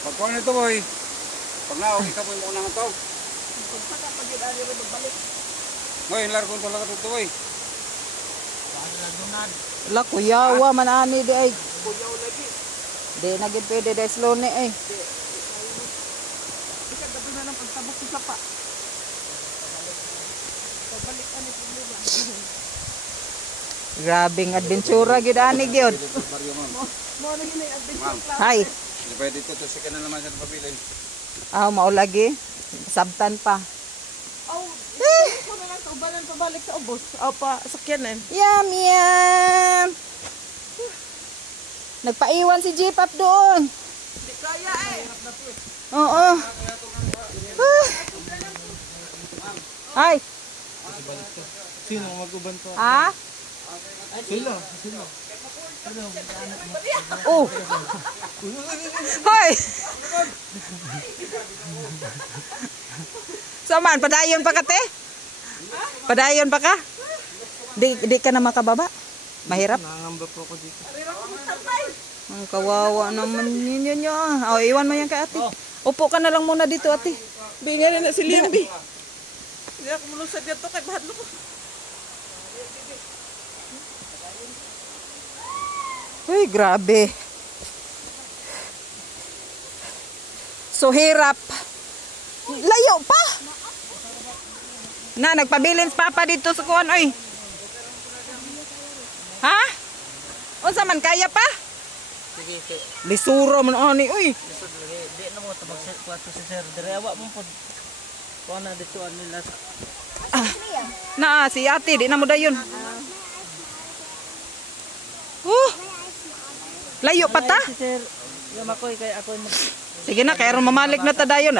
Pagkuhan nito boy. Pag naog ikaw mo yung unang ito. Kung saka pag yun ari rin magbalik. Boy, largon talaga ito boy. Wala, kuyawa man ani di ay. Kuyaw lagi. Di naging pwede dahil slow ni ay. Isa gabi na lang pagtabok sa sapa. Pagbalik ka ni problema. Grabing adventura gid ani gyud. Mo na yun ay adventure class. Hay. Hindi pwede ito. Tusik ka na naman siya pabilin. Mao lagi. Sabtan pa. Oh, ko na lang ubalan pabalik sa ubos. O pa sakyanan. Yum yum. Nagpaiwan si J-Pop doon. Di kaya eh. Oo. Ay. Sino mag-uban to? Ha? Sila. Oh. Hoy. Saman, padayon pa ka te? Padayon pa ka? Di ka na makababa? Mahirap? Nangamba po ako dito. Ang kawawa naman ninyo nyo. O, iwan mo yan kay ate. Upo ka na lang muna dito ate. Bingan na si Limbi. Hindi ako mulusad dito kay bahadlo ko. Uy, grabe. So, hirap. Layo pa. Na, nagpabilins papa dito sa kuwan, oy. Ha? Unsa man kaya pa? Sige, Lisura man ani, uy. lisod lagi. Di na mo tabag sa kwarto si sir. Dire awa mo po. Kuha na dito nila sa... Na, si ate, di na mo dayon. Layo pa ta. Si sir, yung makoy kay ako mag... Sige na, kaya ron mamalik na ta dayon.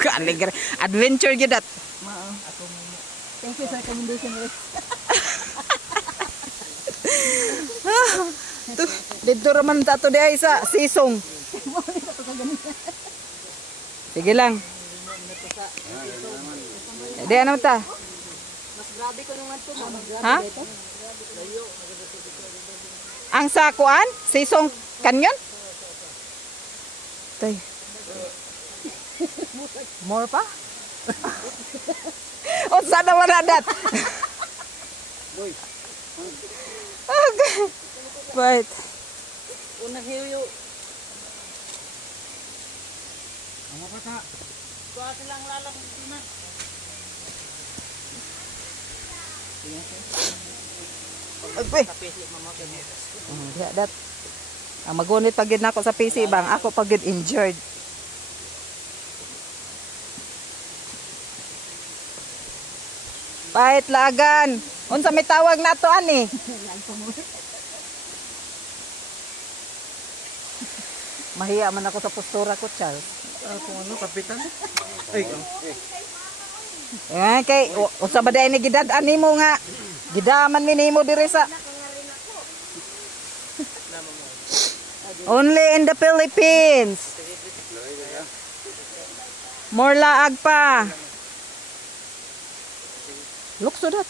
Kaligre. Adventure gyud dat. Ako mo. Thank you sa recommendation. Dito raman ta to di ay sa sisong. Sige lang. Di ano ta? Mas grabe ko nung ato mo. Ha? Ang sakuan? Sisong kanyon? Tay. More pa? O sana wala dat? Boy. Okay. Wait. Unang hiyo. Ang mapata. Kuha silang lalang na. Ay, diha dat. Ang magunit pagid nako sa PC bang ako pagid injured. Pahit lagan. Unsa may tawag nato ani? Mahiya man ako sa postura ko, Charles. Ako ano, kapitan? Ay, Kay usa ba day ni gidad animo nga. Gidaman mi nimo diri sa Only in the Philippines. More laag pa. Look so that.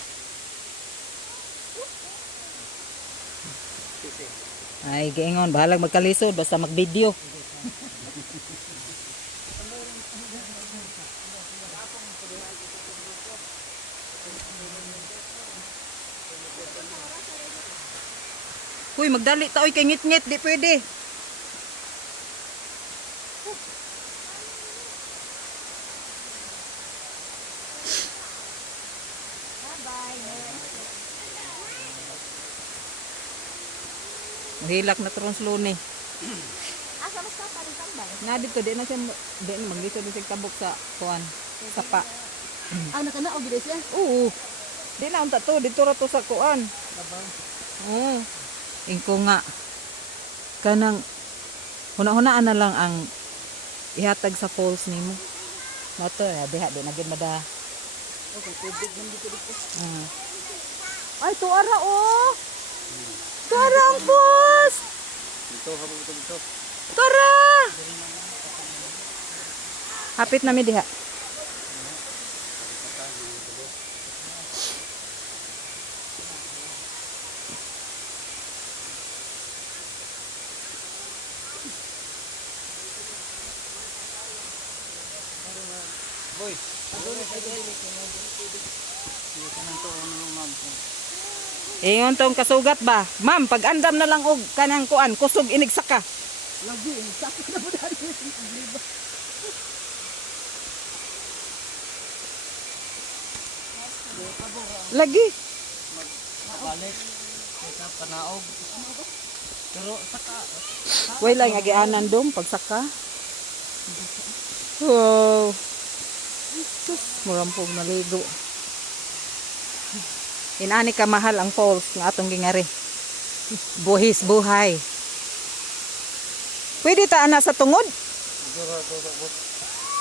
Ay, giingon, bahalag magkalisod basta mag-video. Uy, magdali ta oy kay ngit-ngit, di pwede. Hilak na karon slow ni. Asa mas ka pa rin tambay? Nga dito di na siya di na maglisod sa tabok sa kuan. Sapa. Ah, nakanaog gid siya. Oo. Di na unta to dito ra to sa kuan. Oo. Ingko nga kanang huna-hunaan na lang ang ihatag sa falls nimo. Mato ya diha di na gid mada. Okay, tubig man dito dito. Ay tuara oh. Tuara ang falls. Dito, habang ito dito. Tuara. Hapit na mi diha. Boy. Ingon tong kasugat ba? Ma'am, pag andam na lang og kanang kuan, kusog inigsaka. Lagi, sakit na mo dali. Lagi. Balik. Kita panaog. Pero saka Way lang agianan dong pagsaka. Wow. Sus, murampog naligo. Inani ka mahal ang falls nga atong gingari. Buhis buhay. Pwede ta ana sa tungod?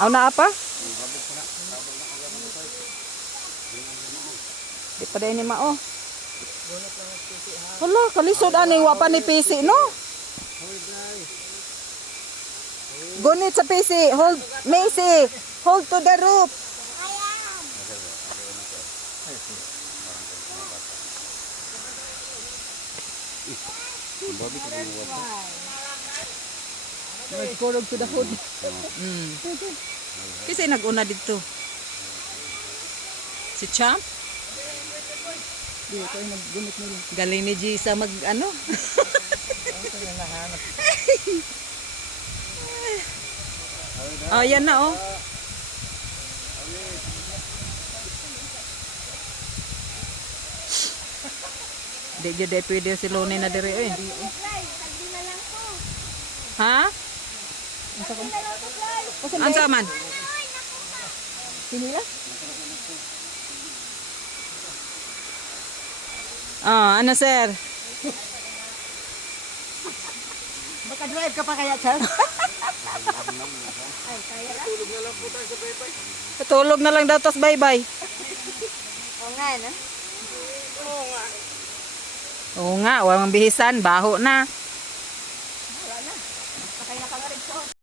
Aw na apa? Di pa din ni mao. Hala, kalisod ani wa pa ni PC no? Gunit sa PC, hold Macy, hold to the roof. Nagkorog to the hood. Kasi nag-una dito. Si Champ? Di ko ay naggunit nila. Galing ni G sa mag ano? Oh, yan na oh. Di jud ay pwede si Loni na diri eh. Ha? Ansa man? Sinila? Oh, ano sir? Baka drive ka pa kaya, sir? Patulog na lang daw tos bye-bye. Oo nga, no? Oo nga, walang bihisan, baho na.